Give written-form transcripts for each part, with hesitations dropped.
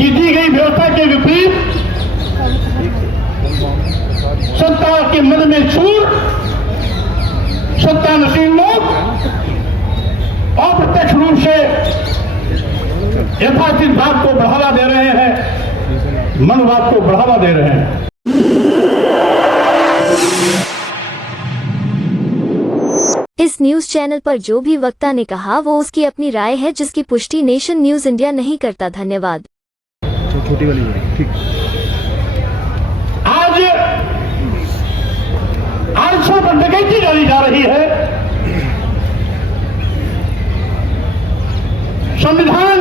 कि दी गई व्यवस्था के विपरीत सत्ता के मद में चूर सत्ता नशीन लोग अप्रत्यक्ष रूप से यथाचितवाद को बढ़ावा दे रहे हैं, मनोवाद को बढ़ावा दे रहे हैं। इस न्यूज चैनल पर जो भी वक्ता ने कहा वो उसकी अपनी राय है, जिसकी पुष्टि नेशन न्यूज इंडिया नहीं करता। धन्यवाद। छोटी वाली बड़ी ठीक। आज आलसों पर डकैती डाली जा रही है। संविधान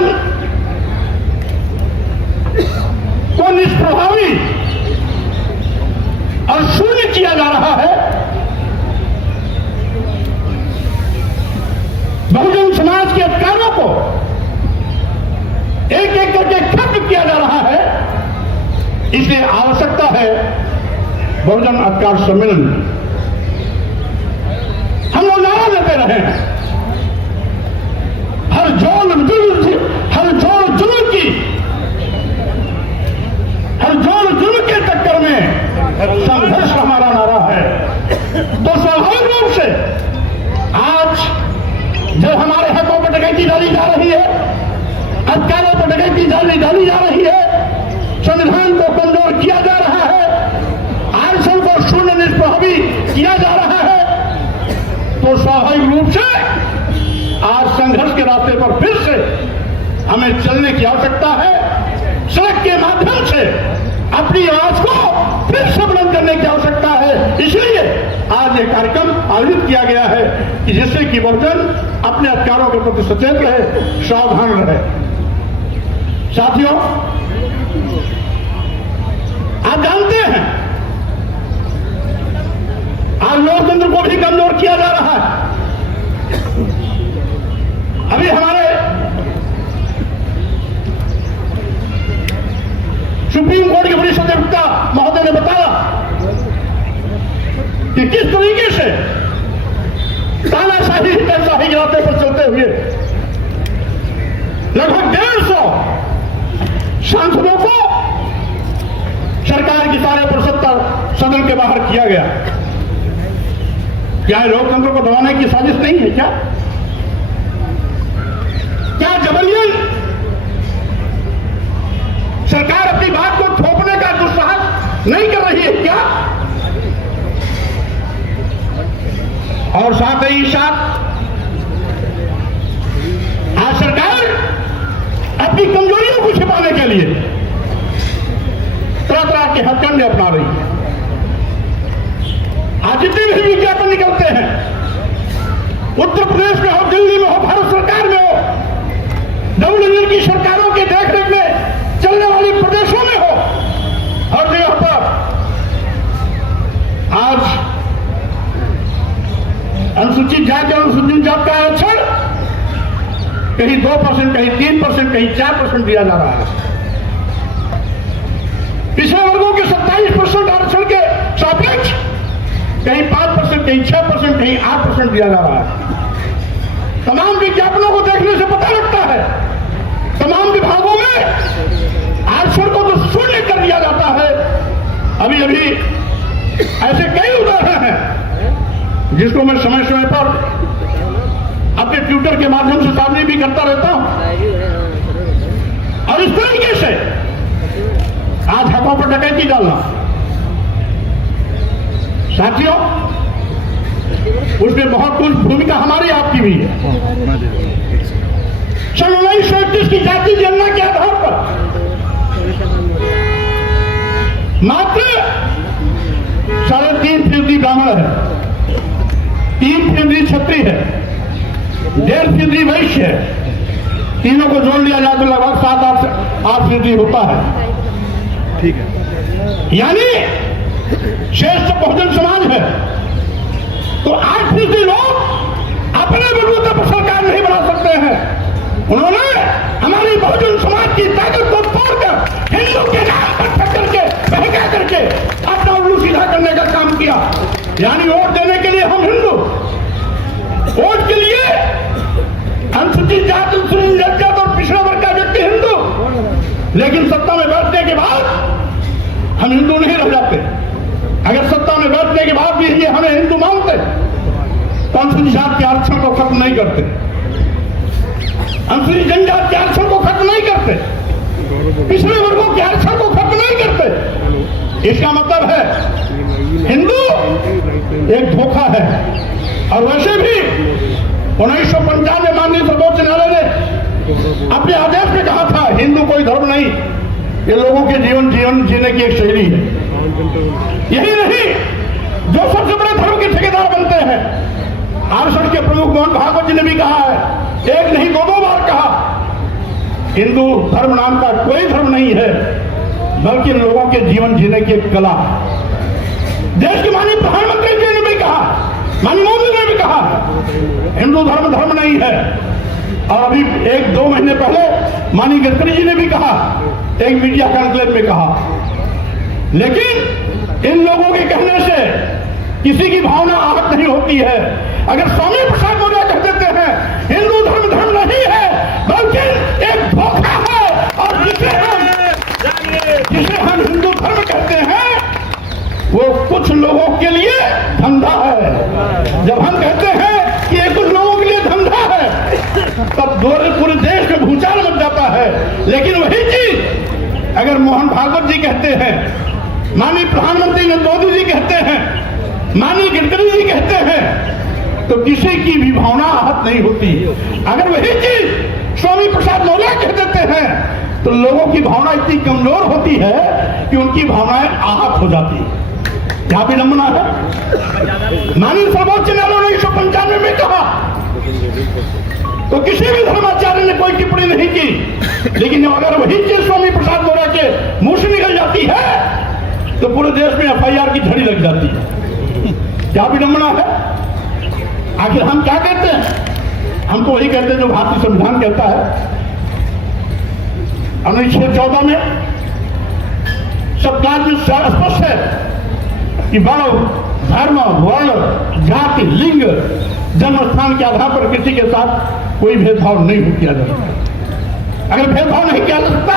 को निष्प्रभावी और शून्य किया जा रहा है। बहुजन समाज के अधिकारों को एक एक करके खत्म किया जा रहा है। इसलिए आवश्यकता है बहुजन अधिकार सम्मेलन। हम लोग नारा देते रहे, हर जोड़ जुल्म के चक्कर में संघर्ष हमारा नारा है। तो स्वाभाविक रूप से आज जब हमारे हकों पर डकैती डाली जा रही है, अधिकारों पर डकैती डाली जा रही है, संविधान को कमजोर किया जा रहा है, आरक्षण को शून्य निष्प्रभावी किया जा रहा है, तो स्वाभाविक रूप से आज संघर्ष के रास्ते पर फिर से हमें चलने की आवश्यकता है। सड़क के माध्यम से अपनी आवाज को फिर से बुलंद करने की आवश्यकता है। इसलिए आज ये कार्यक्रम आयोजित किया गया है कि जिससे कि बहुजन अपने अधिकारों के प्रति सचेत रहे, सावधान रहे। साथियों, आप जानते हैं आज लोकतंत्र को भी कमजोर किया जा रहा है। अभी हमारे सुप्रीम कोर्ट के वरिष्ठ अधिवक्ता महोदय ने बताया कि किस तरीके से तानाशाही हिटलरशाही के रास्ते पर चलते हुए लगभग 150 सांसदों को सरकार की सारे प्रसत्ता सदन के बाहर किया गया। क्या लोकतंत्र को दबाने की साजिश नहीं है? क्या जबरन सरकार अपनी बात को थोपने का दुस्साहस नहीं कर रही है क्या? और साथ ही साथ आज सरकार अपनी कमजोरियों को छिपाने के लिए तरह तरह के हथकंडे अपना रही है। आज जितने भी विज्ञापन निकलते हैं, उत्तर प्रदेश में हो, दिल्ली में हो, भारत सरकार में हो, डबल इंजन की सरकारों के देखरेख में चलने वाले प्रदेशों में हो, हर जगह पर आज अनुसूचित जाति और अनुसूचित जाति का आरक्षण कहीं 2%, कहीं 3%, कहीं 4% दिया जा रहा है। पिछड़े वर्गों के 27% आरक्षण के सापेक्ष कहीं 5%, कहीं 6%, कहीं 8% दिया जा रहा है। तमाम विज्ञापनों को देखने से पता लगता है तमाम विभागों में आरक्षण को तो शून्य कर दिया जाता है। अभी अभी ऐसे कई उदाहरण हैं जिसको मैं समय समय पर अपने ट्विटर के माध्यम से सामने भी करता रहता हूं। और इस तरीके से आज हकों पर डकैती डालना, साथियों, उसमें बहुत कुछ भूमिका हमारी आपकी भी है। सन 1931 की जाति जनगणना के आधार पर मात्र 3.5% ब्राह्मण है, 3% क्षत्रिय है, 1.5% वैश्य है। तीनों को जोड़ लिया जाए तो लगभग 7-8% होता है। ठीक है, यानी श्रेष्ठ बहुजन समाज है। तो 8% लोग अपने बलबूते पर सरकार नहीं बना सकते हैं। उन्होंने हमारी बहुजन समाज की ताकत को तोड़कर हिंदू के नाम पर टक्कर के बहका करके अपना उल्लू सीधा करने का काम किया। यानी वोट देने के लिए हम हिंदू, वोट के लिए अनुसूचित जाति, अनुसूचित जाति और पिछड़ा वर्ग का व्यक्ति हिंदू, लेकिन सत्ता में बैठने के बाद हम हिंदू नहीं रह जाते। अगर सत्ता में बैठने के बाद भी ये हमें हिंदू मानते तो अनुसूचित जाति के आरक्षण को खत्म नहीं करते, अनुसूचित जनजाति के आरक्षण को खत्म नहीं करते, पिछड़े वर्गों के आरक्षण को खत्म नहीं करते। इसका मतलब है हिंदू एक धोखा है। और वैसे भी 1995 में माननीय सर्वोच्च न्यायालय ने अपने आदेश में कहा था हिंदू कोई धर्म नहीं, ये लोगों के जीवन जीने की एक शैली है। यही नहीं, जो सबसे बड़े धर्म के ठेकेदार बनते हैं, आरएसएस के प्रमुख मोहन भागवत जी ने भी कहा है, एक नहीं दो बार कहा, हिंदू धर्म नाम का कोई धर्म नहीं है, बल्कि लोगों के जीवन जीने की एक कला है। देश के माननीय प्रधानमंत्री जी ने भी कहा, माननीय मोदी ने भी कहा, हिंदू धर्म नहीं है। और अभी 1-2 महीने पहले माननीय गडकरी जी ने भी कहा, एक मीडिया कॉन्क्लेव में कहा। लेकिन इन लोगों के कहने से किसी की भावना आहत नहीं होती है। अगर स्वामी प्रसाद मौर्य कह देते हैं हिंदू धर्म नहीं है बल्कि एक धोखा है, और जिसे हम हिंदू धर्म कहते हैं वो कुछ लोगों के लिए धंधा है। जब हम कहते हैं कि ये कुछ लोगों के लिए धंधा है तब पूरे देश में भूचाल मच जाता है। लेकिन वही चीज अगर मोहन भागवत जी कहते हैं, माननीय प्रधानमंत्री नरेंद्र मोदी जी कहते हैं, माननीय गडकरी जी कहते हैं, तो किसी की भी भावना आहत नहीं होती। अगर वही चीज स्वामी प्रसाद मौर्य कह देते हैं तो लोगों की भावना इतनी कमजोर होती है कि उनकी भावनाएं आहत हो जाती है। क्या विडंबना है। माननीय सर्वोच्च न्यायालय ने 1995 में कहा तो किसी भी धर्माचार्य ने कोई टिप्पणी नहीं की, लेकिन अगर वही चीज स्वामी प्रसाद मौर्य के मुंह से निकल जाती है तो पूरे देश में एफआईआर की झड़ी लग जाती है। क्या विडंबना है। आखिर हम क्या कहते हैं? हम तो वही कहते हैं जो भारतीय संविधान कहता है। अनुच्छेद 14 में सरकार में स्पष्ट है कि वर्ण, धर्म, वर्ण, जाति, लिंग, जन्म स्थान के आधार पर किसी के साथ कोई भेदभाव नहीं किया जा सकता। अगर भेदभाव नहीं किया जा सकता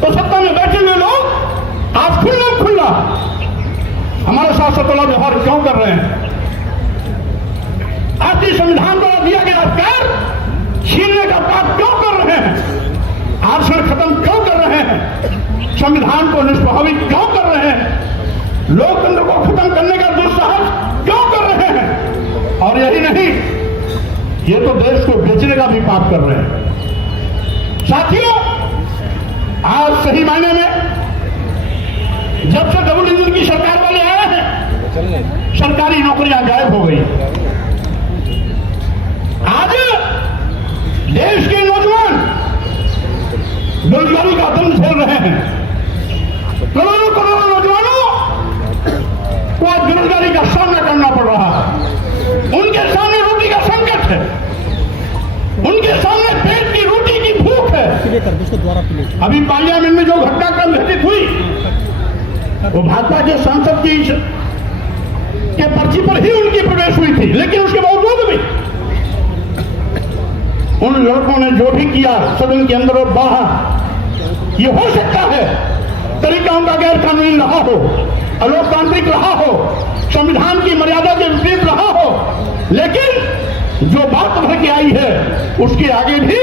तो सत्ता में बैठे हुए लोग आज खुल्ला हमारे साथ सतोला व्यवहार क्यों कर रहे हैं? भारतीय संविधान द्वारा दिया गया अधिकार छीनने का पाप क्यों कर रहे हैं? आरक्षण खत्म क्यों कर रहे हैं? संविधान को निष्प्रभावित क्यों कर रहे हैं? लोकतंत्र को खत्म करने का दुस्साहस क्यों कर रहे हैं? और यही नहीं, ये तो देश को बेचने का भी पाप कर रहे हैं। साथियों, आज सही मायने में जब से डबल इंजन की सरकार वाले आए हैं सरकारी नौकरियां गायब हो गई। आज देश के नौजवान बेरोजगारी का दंड झेल रहे हैं। करोड़ों नौजवानों को आज बेरोजगारी का सामना करना पड़ रहा है। उनके सामने रोटी का संकट है, उनके सामने पेट की रोटी की भूख है। अभी पार्लियामेंट में जो घटना कल घटित हुई वो भाजपा के सांसद के पर्ची पर ही उनकी प्रवेश हुई थी, लेकिन उसके बावजूद भी उन लड़कों ने जो भी किया सदन के अंदर और बाहर, ये हो सकता है तरीका उनका गैर कानूनी रहा हो, अलोकतांत्रिक रहा हो, संविधान की मर्यादा के विपरीत रहा हो, लेकिन जो बात भर के आई है उसके आगे भी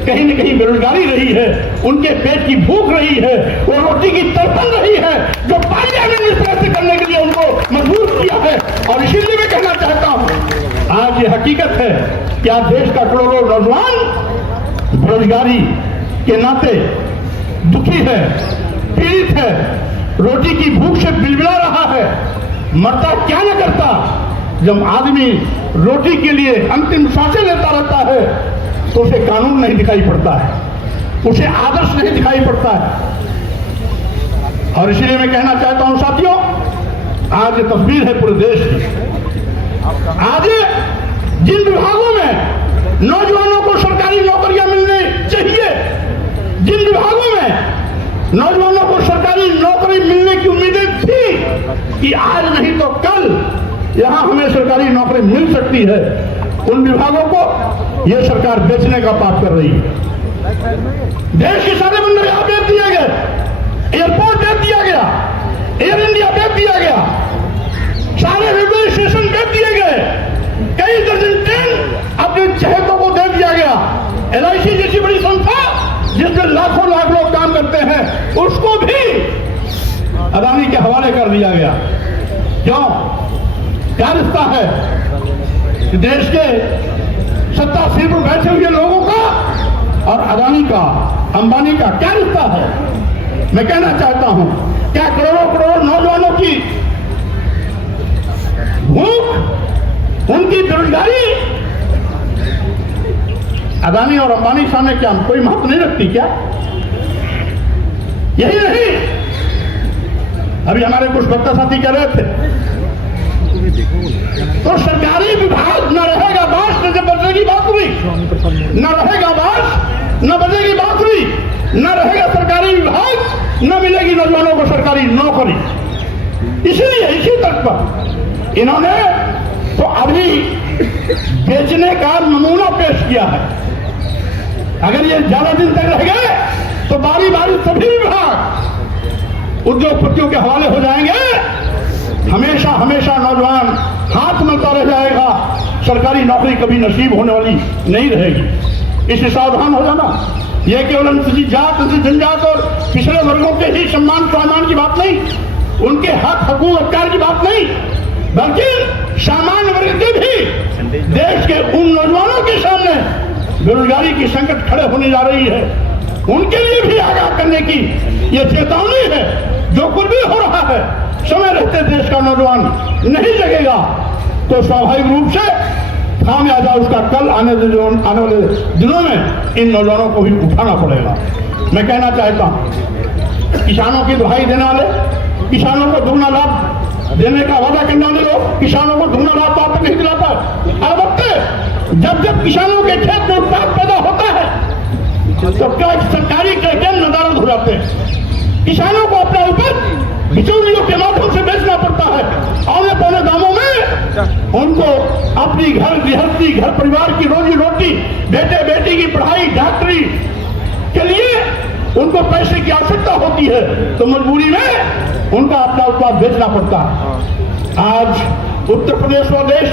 कहीं न कहीं बेरोजगारी रही है, उनके पेट की भूख रही है, वो रोटी की तड़पन रही है जो पार्लियामेंट इस तरह से करने के लिए उनको मजबूर किया है। और इसीलिए मैं कहना चाहता हूं, आज ये हकीकत है कि आज देश का करोड़ों नौजवान बेरोजगारी के नाते दुखी है, पीड़ित है, रोटी की भूख से बिलबिला रहा है। मरता क्या न करता, जब आदमी रोटी के लिए अंतिम सांसें लेता रहता है तो उसे कानून नहीं दिखाई पड़ता है, उसे आदर्श नहीं दिखाई पड़ता है। और इसलिए मैं कहना चाहता हूं साथियों, आज ये तस्वीर है पूरे देश की। आज जिन विभागों में नौजवानों को सरकारी नौकरियां मिलनी चाहिए, जिन विभागों में नौजवानों को सरकारी नौकरी मिलने की उम्मीदें थी कि आज नहीं तो कल यहां हमें सरकारी नौकरी मिल सकती है, उन विभागों को यह सरकार बेचने का पाप कर रही है। देश के सारे बंदरगाह जिसमें लाखों लाख लोग काम करते हैं, उसको भी अदानी के हवाले कर दिया गया। क्यों? क्या रिश्ता है कि देश के सत्ता सीट पर बैठे हुए लोगों का और अदानी का, अंबानी का क्या रिश्ता है? मैं कहना चाहता हूं, क्या करोड़ों करोड़ों नौजवानों की भूख, उनकी बेरोजगारी अदानी और अंबानी सामने क्या कोई महत्व नहीं रखती क्या? यही नहीं, अभी हमारे कुछ वक्ता साथी कह रहे थे, तो सरकारी विभाग न रहेगा बांस न जब बजेगी बांसुरी, न रहेगा बांस न बजेगी बांसुरी, न रहेगा सरकारी विभाग, न मिलेगी नौजवानों को सरकारी नौकरी। इसीलिए इसी तर्क पर इन्होंने तो अभी बेचने का नमूना पेश किया है। अगर ये ज्यादा दिन तक रह गए तो बारी बारी सभी विभाग उद्योगपतियों के हवाले हो जाएंगे। हमेशा हमेशा नौजवान हाथ मिलता रह जाएगा, सरकारी नौकरी कभी नसीब होने वाली नहीं रहेगी। इससे सावधान हो जाना। यह केवल अनुसूचित जात, अनुसूचित जनजात और पिछड़े वर्गों के ही सम्मान स्वाभिमान की बात नहीं, उनके हक हकूक अधिकार की बात नहीं, बल्कि सामान्य वर्ग के भी देश के उन नौजवानों के सामने बेरोजगारी की संकट खड़े होने जा रही है, उनके लिए भी आगाह करने की यह चेतावनी है। जो कुछ भी हो रहा है, समय रहते देश का नौजवान नहीं जगेगा तो स्वाभाविक रूप से खामियाजा उसका कल आने वाले दिनों में इन नौजवानों को भी उठाना पड़ेगा। मैं कहना चाहता हूं, किसानों की दुहाई देने वाले, किसानों को दुगना लाभ देने का वादा करने वाले लोग किसानों को दुगना लाभ तो आप तक नहीं दिलाता। अलबत्ते जब जब किसानों के खेत में उत्पाद पैदा होता है तो क्या सरकारी केंद्र नदारद हो जाते हैं। किसानों को अपना उपज बिचौलियों के माध्यम से बेचना पड़ता है। औने पौने दामों में उनको अपनी घर गृहस्थी, घर परिवार की रोजी रोटी, बेटे बेटी की पढ़ाई, डॉक्टरी के लिए उनको पैसे की आवश्यकता होती है, तो मजबूरी में उनका अपना उत्पाद बेचना पड़ता है। आज उत्तर प्रदेश व देश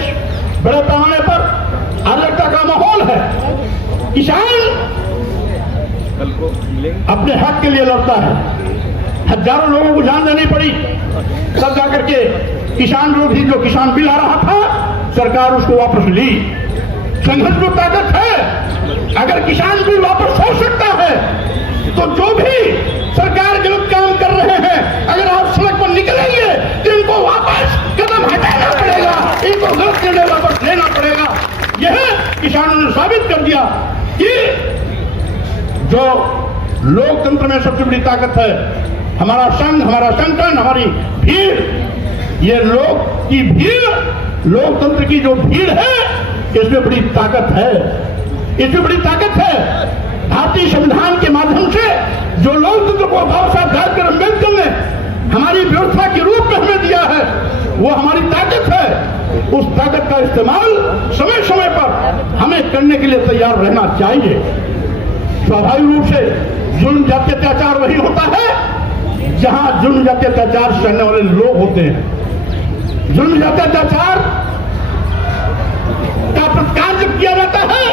बड़े पैमाने पर अराजकता का माहौल है। किसान अपने हक के लिए लड़ता है। हजारों लोगों को जान देनी पड़ी, तब जाकर के किसान विरोधी जो किसान बिल आ रहा था, सरकार उसको वापस ली। संघर्ष में ताकत है। अगर किसान बिल वापस हो सकता है तो जो भी सरकार गलत काम कर रहे हैं, अगर आप सड़क पर निकलेंगे तो इनको वापस कदम हटाना पड़ेगा, इनको गलत निर्णय वापस लेना पड़ेगा। यह किसानों ने साबित कर दिया कि जो लोकतंत्र में सबसे बड़ी ताकत है हमारा संघ, हमारा संगठन, हमारी भीड़। ये लोग की भीड़, लोकतंत्र की जो भीड़ है, इसमें बड़ी ताकत है, इसमें बड़ी ताकत है। भारतीय संविधान के माध्यम से जो लोकतंत्र को बाबा साहब डॉक्टर अम्बेडकर ने हमारी व्यवस्था के रूप में हमें दिया है, वो हमारी ताकत है। उस ताकत का इस्तेमाल समय समय पर हमें करने के लिए तैयार रहना चाहिए। स्वाभाविक रूप से जुल्म जाति अत्याचार वही होता है जहां जुल्म जाति अत्याचार सहने वाले लोग होते हैं। जुल्म जाति अत्याचार का प्रतिकार जब किया जाता है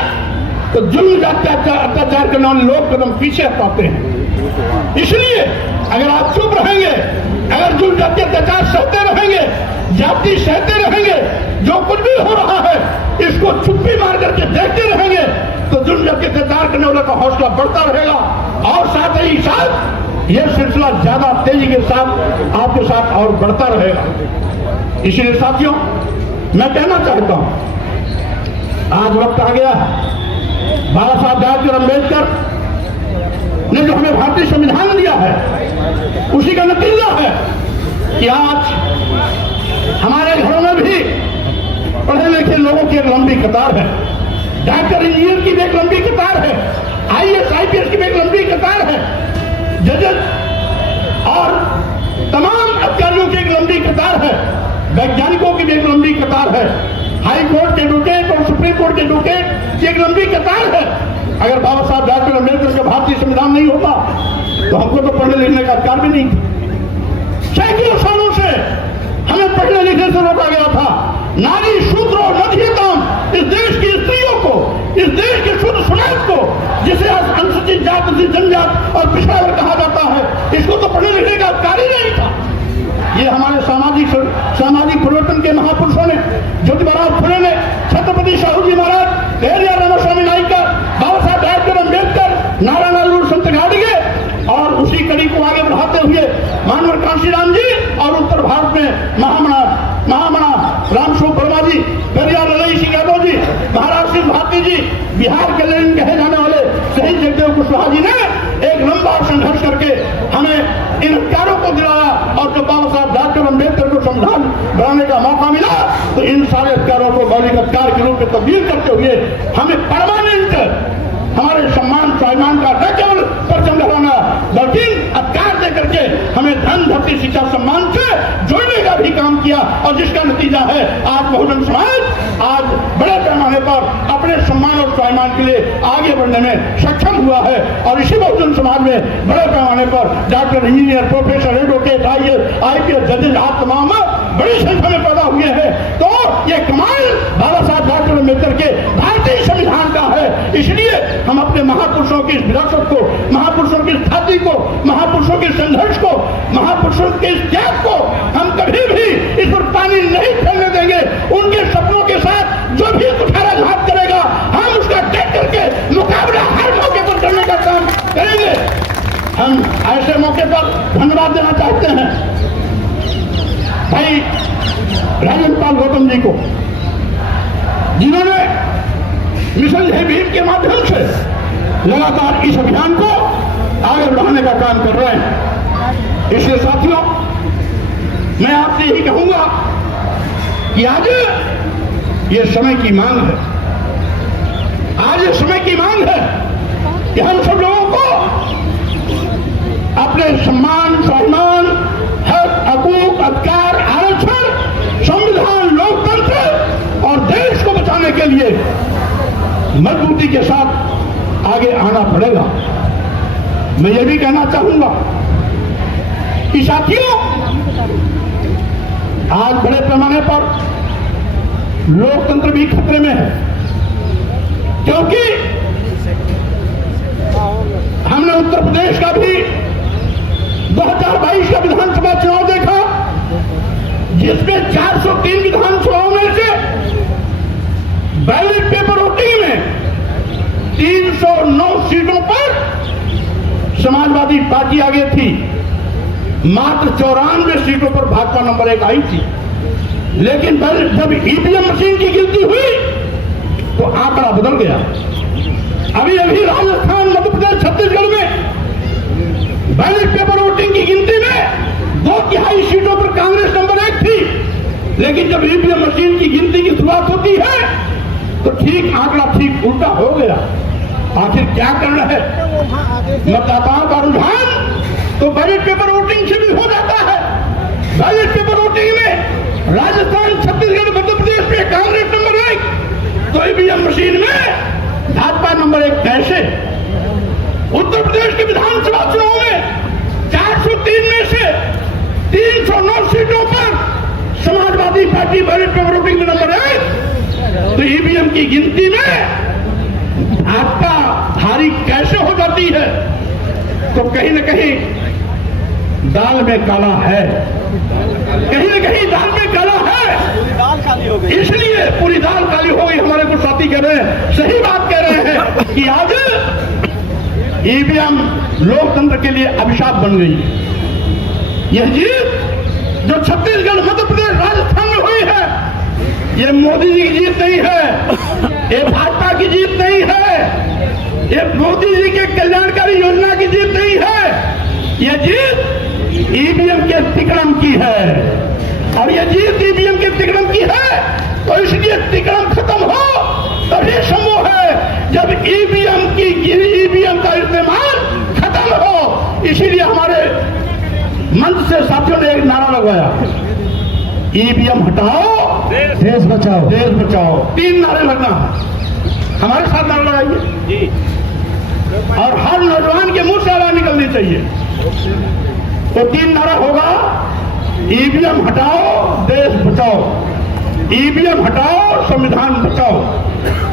तो जुल्म जाति अत्याचार करने वाले लोग कदम पीछे हटाते हैं। इसलिए अगर आप चुप रहेंगे, अगर जुल्म जाति अत्याचार सहते रहेंगे, जाति सहते रहेंगे, जो कुछ भी हो रहा है इसको चुप्पी मार करके देखते रहेंगे, तो जुल्म जाति अत्याचार करने वाले का हौसला बढ़ता रहेगा और साथ ही साथ यह सिलसिला ज्यादा तेजी के साथ आपके साथ और बढ़ता रहेगा। इसलिए साथियों, मैं कहना चाहता हूं, आज वक्त आ गया, बाबा साहब डॉक्टर अम्बेडकर ने जो हमें भारतीय संविधान दिया है, उसी का नतीजा है कि आज हमारे घरों में भी पढ़े लिखे लोगों की एक लंबी कतार है, डॉक्टर इंजीनियर की भी एक लंबी कतार है, आईएएस आईपीएस की भी एक लंबी कतार है, जजेस और तमाम अधिकारियों की एक लंबी कतार है, वैज्ञानिकों की भी एक लंबी कतार है, हाई कोर्ट के एडवोकेट और सुप्रीम कोर्ट के एडवोकेट की एक लंबी कतार है। अगर बाबा साहब डॉक्टर अम्बेडकर का भारतीय संविधान नहीं होता तो हमको तो पढ़ने लिखने का अधिकार भी नहीं। सैकड़ों सालों से हमें पढ़ने लिखने से रोका गया था। नारी शूद्रो नधियतम, इस देश की स्त्रियों को, इस देश के शुद्ध समाज को, जिसे अनुसूचित जाति, जनजाति और पिछड़ा वर्ग कहा जाता है, इसको तो पढ़ने लिखने का अधिकार ही नहीं था। ये हमारे सामाजिक परिवर्तन के महापुरुषों ने, ज्योतिबा फुले ने, छत्रपति शाहू जी महाराज, पेरियार रामास्वामी नायकर, बाबा साहब डॉक्टर अम्बेडकर, नारायण संत गाडगे, और उसी कड़ी को आगे बढ़ाते हुए मानवर कांशीराम जी, और उत्तर भारत में महामना रामस्वरूप वर्मा जी, पेरियार ललई सिंह यादव जी, महाराष्ट्र भारती जी, बिहार के लेनिन कहे जाने वाले शहीद जगदेव कुशवाहा जी ने एक लंबा संघर्ष करके हमें इन अधिकारों को दिलाया। और जब बाबा साहब डॉक्टर अम्बेडकर को संविधान बनाने का मौका मिला, तो इन सारे अधिकारों को मौलिक अधिकार के रूप में तब्दील करते हुए हमें परमानेंट हमारे सम्मान स्वाभिमान का न केवल परचम लहराना, बल्कि अधिकार दे करके हमें धन धरती शिक्षा सम्मान से जोड़ने का भी काम किया। और जिसका नतीजा है आज बहुजन समाज आज बड़े पैमाने पर अपने सम्मान और स्वाभिमान के लिए आगे बढ़ने में सक्षम हुआ है। और इसी बहुजन समाज में बड़े पैमाने पर doctor, engineer, professor, advocate, IAS, जजेज आज तमाम बड़ी संख्या में पैदा हुए हैं। तो ये कमाल बाबा साहब डॉक्टर अम्बेडकर के भारतीय संविधान का है। इसलिए हम अपने महापुरुषों की इस विरासत को, महापुरुषों की खाती को, महापुरुषों के संघर्ष को, महापुरुषों के इस त्याग को हम कभी भी इस पर पानी नहीं फैलने देंगे। उनके सपनों के साथ जो भी कुठाराघात करेगा, हम उसका डट करके मुकाबला हर मौके पर करने का काम करेंगे। हम ऐसे मौके पर धन्यवाद देना चाहते हैं भाई राजेंद्र पाल गौतम जी को, जिन्होंने मिशन जय भीम के माध्यम से लगातार इस अभियान को आगे बढ़ाने का काम कर रहे हैं। इसलिए साथियों, मैं आपसे यही कहूंगा कि आज ये समय की मांग है, आज ये समय की मांग है कि हम सब लोगों को अपने सम्मान, स्वाभिमान, हक, हकूक, अधिकार, आरक्षण, संविधान, लोकतंत्र और देश को बचाने के लिए मजबूती के साथ आगे आना पड़ेगा। मैं ये भी कहना चाहूंगा कि साथियों, आज बड़े पैमाने पर लोकतंत्र भी खतरे में है, क्योंकि हमने उत्तर प्रदेश का भी 2022 का विधानसभा चुनाव देखा, जिसमें 403 विधानसभाओं में से बैलेट पेपर वोटिंग में 309 सीटों पर समाजवादी पार्टी आगे थी। मात्र 94 सीटों पर भाजपा नंबर 1 आई थी। लेकिन जब ईवीएम मशीन की गिनती हुई तो आंकड़ा बदल गया। अभी राजस्थान, मध्य प्रदेश, छत्तीसगढ़ में बैलेट पेपर वोटिंग की गिनती में 2/3 सीटों पर कांग्रेस नंबर 1 थी। लेकिन जब ईवीएम मशीन की गिनती की शुरुआत होती है तो ठीक आंकड़ा ठीक उल्टा हो गया। आखिर क्या करना है? मतदाताओं का रुझान तो बैलेट पेपर वोटिंग से भी हो जाता है। बैलेट पेपर वोटिंग में राजस्थान, छत्तीसगढ़, मध्य प्रदेश में कांग्रेस नंबर 1, तो ईवीएम मशीन में भाजपा नंबर 1 कैसे? उत्तर प्रदेश के विधानसभा चुनाव में 403 में से 309 सीटों पर Samajwadi party ballot paper voting में नंबर 1, तो ईवीएम की गिनती में आपका भारी कैसे हो जाती है? तो कहीं न कहीं दाल में काला है, कहीं न कहीं दाल में काला है। दाल काली हो गई, इसलिए पूरी दाल काली हो गई। हमारे कुछ साथी कह रहे हैं, सही बात कह रहे हैं कि आज ईवीएम लोकतंत्र के लिए अभिशाप बन गई। यह जीत जो छत्तीसगढ़, मध्य प्रदेश, राजस्थान में हुई है, ये मोदी जी की जीत नहीं है, ये भाजपा की जीत नहीं है, ये मोदी जी के कल्याणकारी योजना की जीत नहीं है। ये जीत ईवीएम के तिकड़म की है। और ये जीत ईवीएम के तिकड़म की है, तो इसलिए तिकड़म खत्म हो तभी संभव है जब ईवीएम का इस्तेमाल खत्म हो। इसीलिए हमारे मंच से साथियों ने एक नारा लगवाया, ईवीएम हटाओ, देश बचाओ, देश बचाओ। 3 नारे लगना है। हमारे साथ नारा लगाइए और हर नौजवान के मुंह से आवाज निकलनी चाहिए। तो 3 नारा होगा, ईवीएम हटाओ, देश बचाओ। ईवीएम हटाओ, संविधान बचाओ।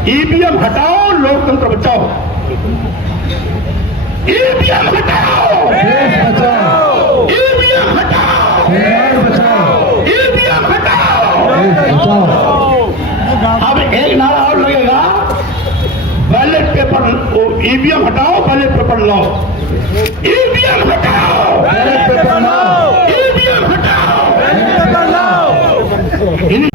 ईवीएम हटाओ, लोकतंत्र बचाओ। ईवीएम हटाओ, देश बचाओ, ईवीएम हटाओ, बिहार बचाओ, ईवीएम हटाओ। देश बचाओ। अब एक नारा और लगेगा, बैलेट पेपर, ईवीएम हटाओ, बैलेट पेपर लाओ। ईवीएम हटाओ, बैलेट पेपर लाओ, ईवीएम हटाओ। बैलेट पेपर लाओ। इन